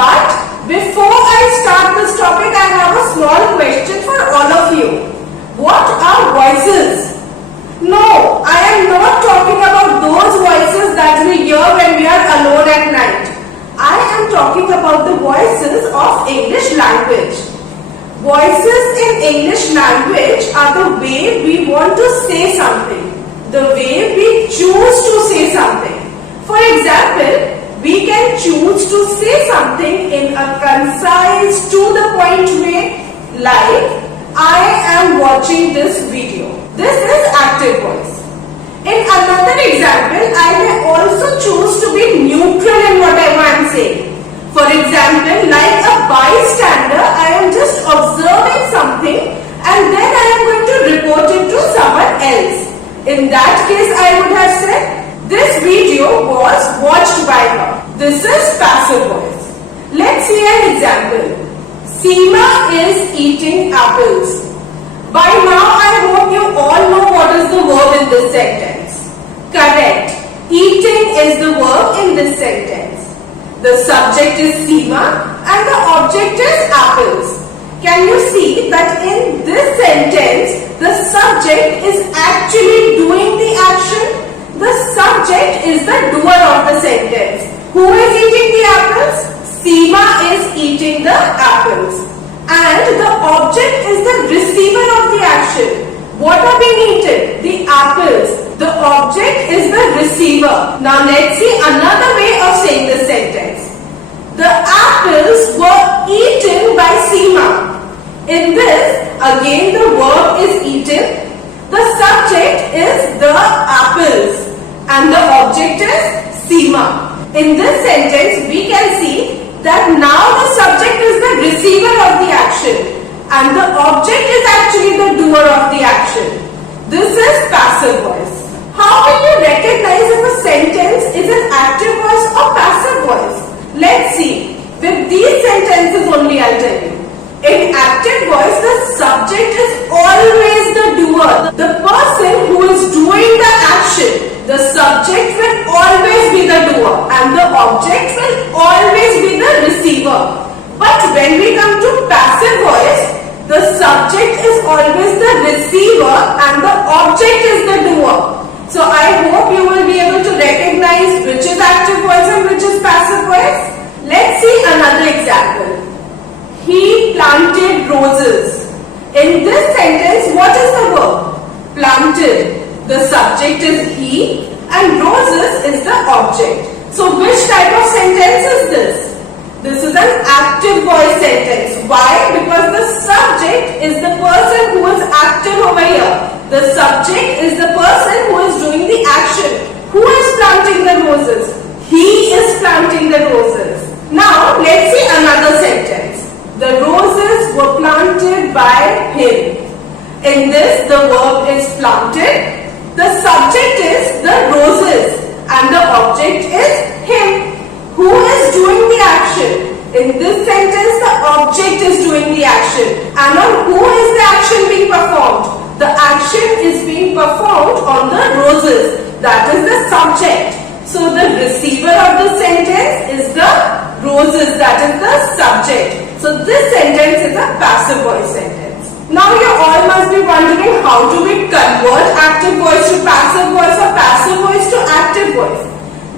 But before I start this topic, I have a small question for all of you. What are voices? No, I am not talking about those voices that we hear when we are alone at night. I am talking about the voices of English language. Voices in English language are the way we want to say something, the way we choose to say something. For example, we can choose to say something in a concise, to the point way, like, I am watching this video. This is active voice. In another example, I may also choose to be neutral in whatever I am saying. For example, like a bystander, I am just observing something and then I am going to report it to someone else. In that case, I would have said, this video was watched by her. This is passive voice. Let's see an example. Seema is eating apples. By now, I hope you all know what is the verb in this sentence. Correct. Eating is the verb in this sentence. The subject is Seema and the object is apples. Can you see that in this sentence, the subject is actually doing the action? The subject is the doer of the sentence. Who is eating the apples? Seema is eating the apples. And the object is the receiver of the action. What are being eaten? The apples. The object is the receiver. Now let's see another way of saying this sentence. The apples were eaten by Seema. In this, again the verb is eaten. The subject is the apples and the object is Seema. In this sentence, we can see that now the subject is the receiver of the action and the object is actually the doer of the action. This is passive voice. How will you recognize if a sentence is an active voice or passive voice? Let's see. With these sentences only I'll tell you. In active voice, the subject is always the doer. The person who is doing the action, the subject will always be the doer and the object will always be the receiver. But when we come to passive voice, the subject is always the receiver and the object is the doer. So I hope you will be able to recognize which is active voice and which is passive voice. Let's see another example. He planted roses. In this sentence, what is the verb? Planted. The subject is he and roses is the object. So which type of sentence is this? This is an active voice sentence. Why? Because the subject is the person who is active over here. The subject is the person who is doing the action. Who is planting the roses? He is planting the roses. Now let's see another sentence. The roses were planted by him. In this, the verb is planted. The subject is the roses and the object is him. Who is doing the action? In this sentence, the object is doing the action. And on who is the action being performed? The action is being performed on the roses. That is the subject. So the receiver of the sentence is the roses. That is the subject. So this sentence is a passive voice sentence. Now you all must be wondering, how do we convert active voice to passive voice or passive voice to active voice?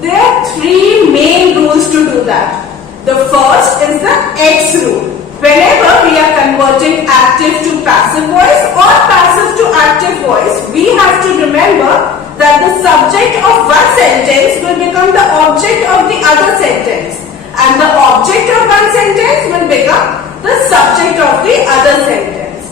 There are three main rules to do that. The first is the X rule. Whenever we are converting active to passive voice or passive to active voice, we have to remember that the subject of one sentence will become the object of the other sentence. And the object of one sentence will become the subject of the other sentence.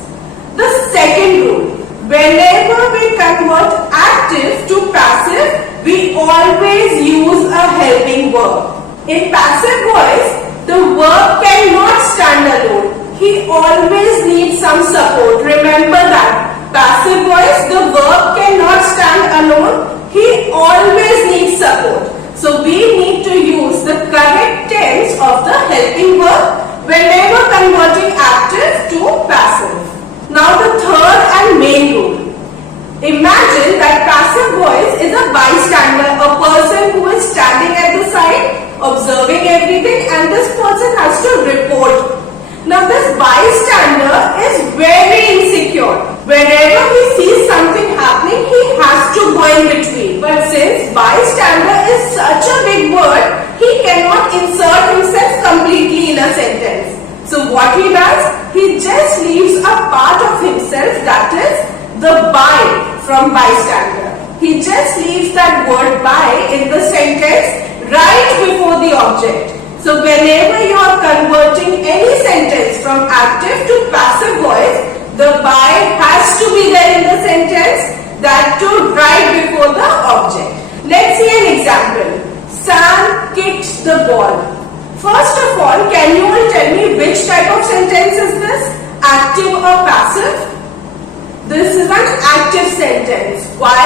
The second rule, whenever we convert active to passive, we always use a helping verb. In passive voice, the verb cannot stand alone. He always needs some support. Remember that. Passive voice, the verb cannot stand alone. He always needs support. So we need to use the correct tense of the helping verb whenever converting active to passive. Now the third and main rule. Imagine that passive voice is a bystander, a person who is standing at the side, observing everything, and this person has that is the by from bystander. He just leaves that word by in the sentence right before the object. So whenever you are converting any sentence from active to passive voice, the by has to be there in the sentence, that too right before the object. Let's see an example. Sam kicked the ball. First of all, can you all tell me which type of sentence is this? Active or passive? This is an active sentence. Why?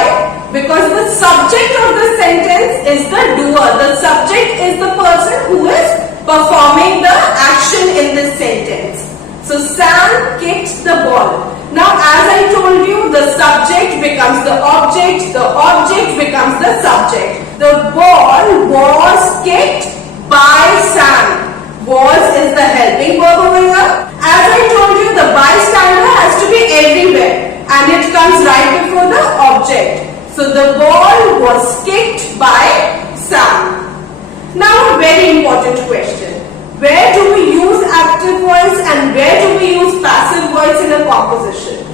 Because the subject of the sentence is the doer. The subject is the person who is performing the action in this sentence. So Sam kicked the ball. Now as I told you, the subject becomes the object becomes the subject. The ball was kicked by Sam. Was is the helping verb over here. As I told you, the bystander has to be everywhere and it comes right before the object. So the ball was kicked by Sam. Now a very important question. Where do we use active voice and where do we use passive voice in a composition?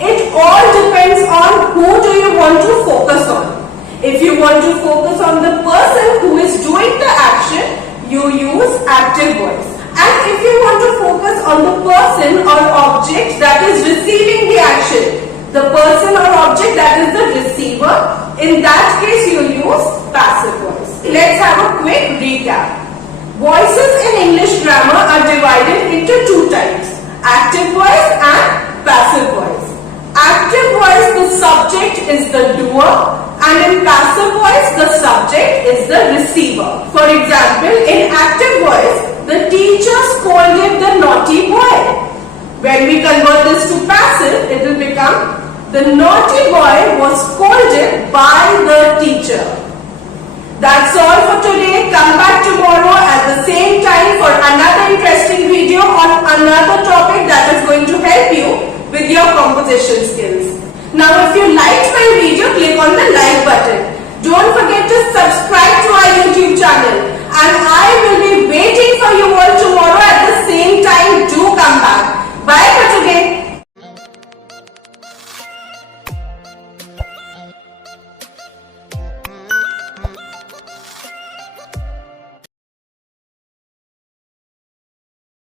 It all depends on who do you want to focus on. If you want to focus on the person who is doing the action, you use active voice. And if you want to focus on the person or object that is receiving the action, the person or object that is the receiver, in that case you use passive voice. Let's have a quick recap. Voices in English grammar are divided into two types, active voice and passive voice. Active voice, the subject is the doer, and in passive voice, the subject is the receiver. For example, in active voice, the teacher scolded the naughty boy. When we convert this to passive, it will become the naughty boy was scolded by the teacher. That's all for today. Come back tomorrow at the same time for another interesting video on another topic that is going to help you with your composition skills. Now if you liked my video, click on the like button.